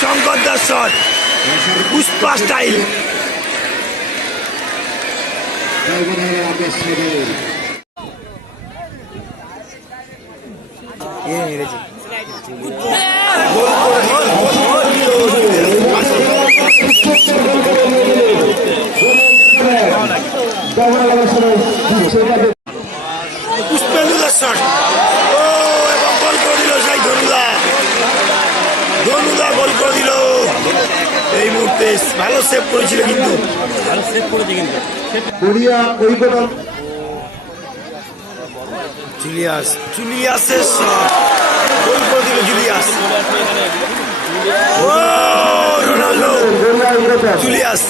Shankar Das shot Pushpa style Pushpendu Das shot ও এবং goal করে দিল সেই ধনুদা ধনুদা গোল করে দিল এই মুহূর্তে ভালো সেভ করেছিল কিন্তু ভালো সেভ করেছে কিন্তু কোরিয়া ঐক্যদল জুলিয়াস জুলিয়াসের শট। গোল করে দিল জুলিয়াস ও রোনাল্ডো জুলিয়াস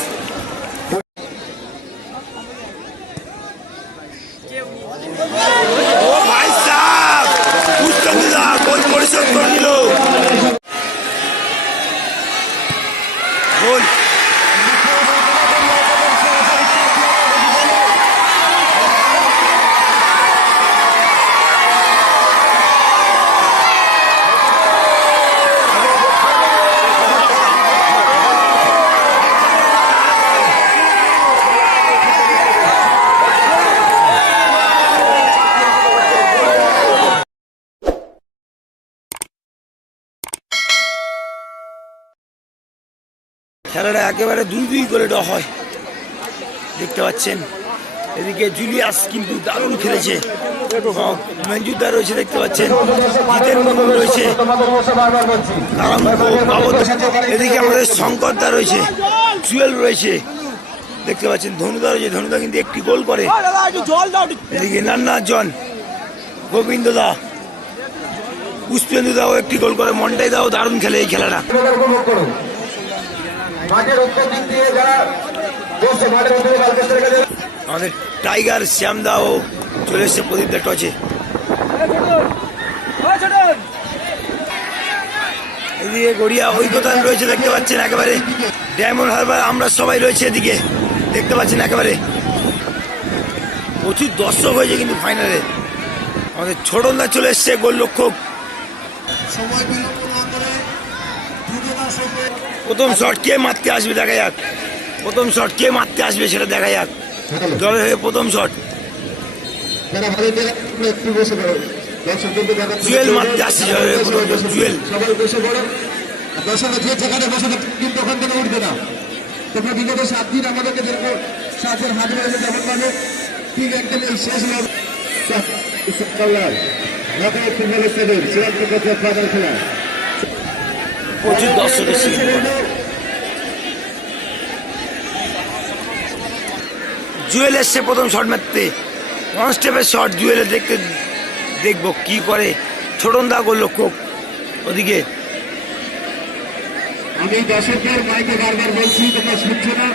ও ভাই সাহ পুষ্পেন্দুদা গোল পরিশোধ করে দিল গোল খেলাটা একেবারে দুই দুই করে ড হয়। দেখতে পাচ্ছেন? এদিকে জুলিয়াস কিন্তু দারুণ খেলেছে। মঞ্জুদা রয়েছে, দেখতে পাচ্ছেন? জিতেন বাবু রয়েছে। এদিকে আমাদের শঙ্করদা রয়েছে জুয়েল রয়েছে। দেখতে পাচ্ছেন, ধনুদা রয়েছে। ধনুদা কিন্তু একটি গোল করে। এদিকে নান্না জন গোবিন্দ দা পুষ্পেন্দু দাও একটি গোল করে। মনটাই দাও দারুণ খেলে এই খেলাটা। মাঠের উত্তর দিক দিয়ে যারা বসছে মাঠের উত্তরে বালকেশ্বরের কাছে আমাদের টাইগার শ্যামদাও চলে এসছে প্রদীপদের টচে এদিকে গড়িয়া ঐক্যতান রয়েছে দেখতে পাচ্ছেন একেবারে। ডায়মন্ড হারবার আমরা সবাই রয়েছে এদিকে। দেখতে পাচ্ছেন একেবারে। প্রচুর দর্শক হয়েছে কিন্তু ফাইনালে আমাদের ছোটনদা চলে এসছে গোলরক্ষক। প্রথম শট কে মারতে আসবে দেখা যাক। প্রথম শট কে মারতে আসবে সেটা দেখা যাক। দলের হয়ে প্রথম শট জুয়েল মারতে আসছে জুয়েল দর্শকরা যে যেখানে বসে কিন্তু ওখান থেকে উঠবে না। তোমরা বিগত সাত দিন আমাদেরকে যেরকম সাহায্যের হাত রয়েছে যেমন ভাবে ঠিক একদম এই শেষ হবে কালার ঢাকা ফুটবল স্টেডিয়াম চূড়ান্ত খেলা। প্রচুর দর্শক এসেছে কিন্তু। জুয়েল এসছে প্রথম শট মারতে। ওয়ান স্টেপের শট জুয়েলে দেখতে দেখব কি করে। ছোটন দা করল কোক ওদিকে আমি দর্শকদের মাইকে বারবার বলছি, তোমরা শুনছো না।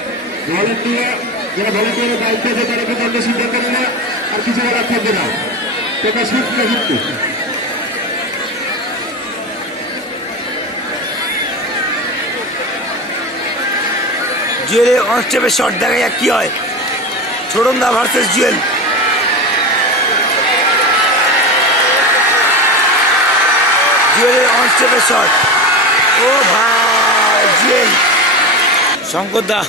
ভলেন্টিয়ার যারা ভলেন্টিয়ারের দায়িত্ব আছে, তারা সিদ্ধান্ত নেবে আর কিছু থাকবে না। তোমরা শুনছো না জুয়েলের ওয়ান স্টেপের শট দেখা যাক কি হয়। ছোটন দা ভার্সেস জুয়েল জুয়েলের ওয়ান স্টেপের শট ও ভাই, জুয়েল। শঙ্কর দা,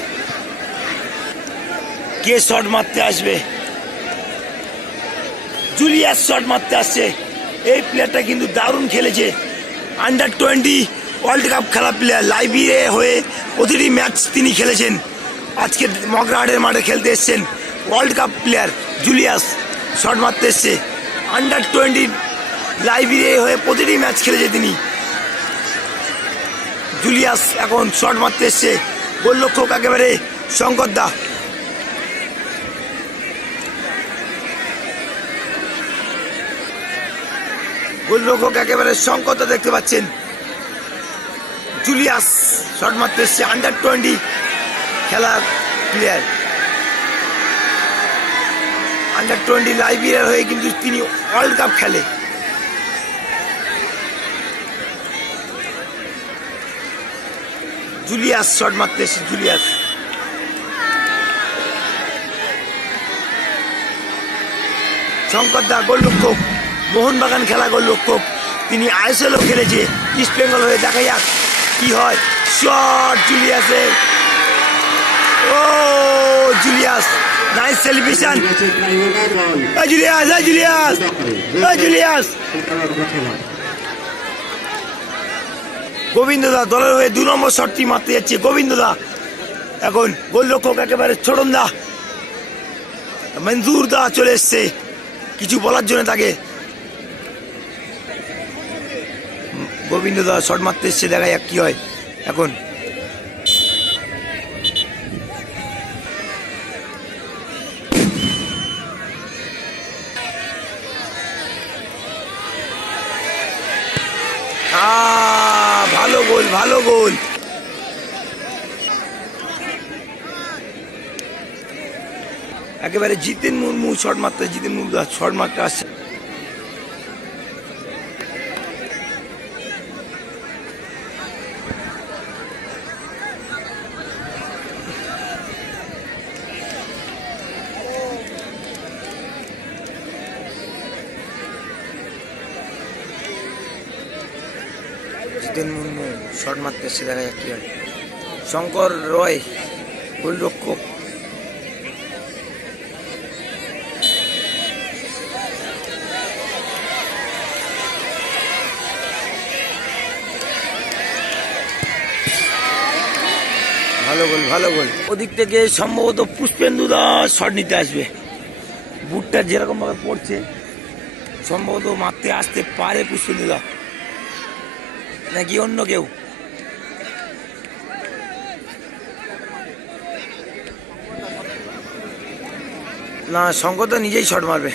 কে শট মারতে আসবে? জুলিয়াস শট মারতে আসছে। এই প্লেয়ারটা কিন্তু দারুণ খেলেছে। আন্ডার টোয়েন্টি ওয়ার্ল্ড কাপ খেলা প্লেয়ার লাইব্রেরি হয়ে প্রতিটি ম্যাচ তিনি খেলেছেন। আজকে মগরাহাটের মাঠে খেলতে এসছেন world cup player Julius. Shot মারতে এসছে। আন্ডার টোয়েন্টি লাইব্রেরি হয়ে প্রতিটি ম্যাচ খেলেছে তিনি। জুলিয়াস এখন শট মারতে এসছে। গোলরক্ষক একেবারে শঙ্কর দা। গোলরক্ষক একেবারে শঙ্কর দা দেখতে পাচ্ছেন। জুলিয়াস শট মারতে এসছে আন্ডার টোয়েন্টি খেলার প্লেয়ার আন্ডার টোয়েন্টি লাইব্রেরিয়ার হয়ে কিন্তু তিনি ওয়ার্ল্ড কাপ খেলে। জুলিয়াস শট মারতে এসছে জুলিয়াস শঙ্কর দা গোলরক্ষক, মোহনবাগান খেলা গোলরক্ষক, তিনি আইএসএলও খেলেছে। ইস্ট বেঙ্গল হয়ে দেখা যাক। কি হয়? শট জুলিয়াসের ও জুলিয়াস নাইস সেলিব্রেশন এই জুলিয়াস এই জুলিয়াস এই জুলিয়াস গোবিন্দ দা দলের হয়ে দু নম্বর শটটি মারতে যাচ্ছে। গোবিন্দ দা এখন গোলরক্ষক একেবারে ছোটন দা। মঞ্জুর দা চলে এসছে। কিছু বলার জন্য তাকে গোবিন্দ দা শট মারতে এসছে, দেখা যাক কি হয়। এখন। ভালো গোল ভালো গোল। একেবারে জিতেন মুর্মু শট মারতে, জিতেন মুর্মু শট মারতে আসছে। জিতেন মুর্মু শট এসছে দেখা যাক কি হয়। শঙ্কর রয়, গোলরক্ষক। ভালো গোল ভালো গোল। ওদিক থেকে সম্ভবত পুষ্পেন্দু দাস শট নিতে আসবে। বুটটা যেরকম ভাবে পড়ছে, সম্ভবত মারতে আসতে পারে পুষ্পেন্দু দা। নাকি অন্য কেউ? না শঙ্কর তো নিজেই শট মারবে।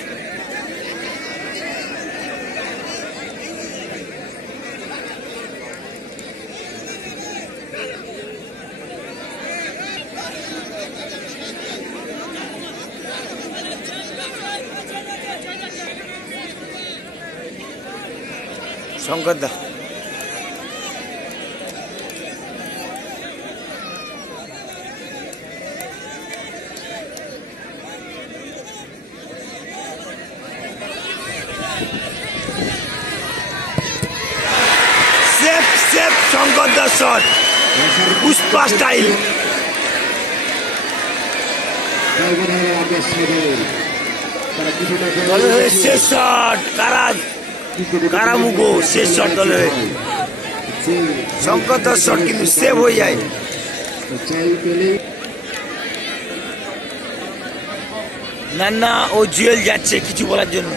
শঙ্কর দা। Shankar Das shot Pushpa style. শেষ শট কারা শেষ শট হয়ে শঙ্কর দাস শট কিন্তু সেভ হয়ে যায়। নান্না ও জুয়েল যাচ্ছে কিছু বলার জন্য।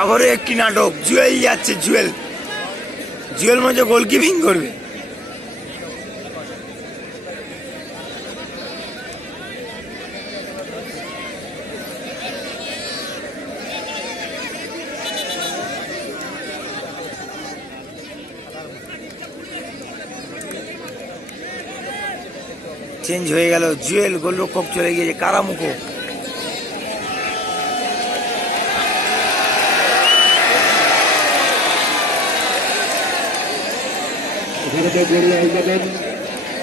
আবারও একটি নাটক জুয়েল যাচ্ছে, জুয়েল। জুয়েল মধ্যে গোলকিপিং করবে। চেঞ্জ হয়ে গেল, জুয়েল গোলরক্ষক চলে গিয়েছে কারামুখো। এখানে তো গড়িয়া উদ্বোধন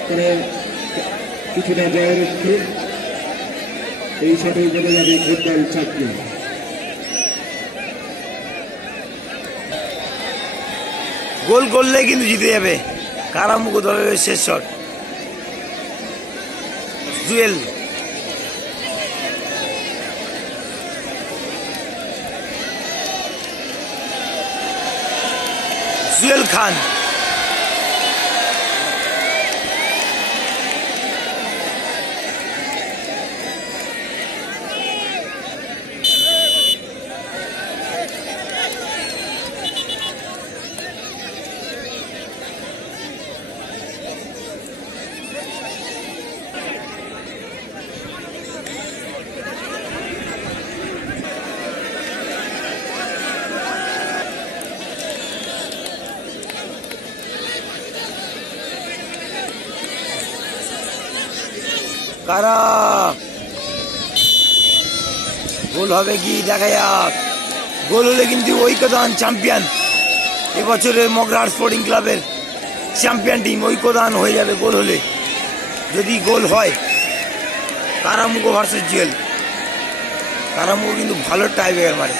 করে কিছুটা জয়ের একটু এই সাথে বলে যাবে ফুটবল চাকরি গোল করলে কিন্তু জিতে যাবে। কারামুখো দলের শেষ শট। জুয়েল। জুয়েল খান। কারা গোল হবে কি দেখা যাক। গোল হলে কিন্তু ঐক্যদান চ্যাম্পিয়ন এবছরের মগরার স্পোর্টিং ক্লাবের চ্যাম্পিয়ন টিম ঐক্যদান হয়ে যাবে গোল হলে। যদি গোল হয়, কারামুগো ভার্সেস জুয়েল। কারামুগো কিন্তু ভালো টাইব্রেকার মারে।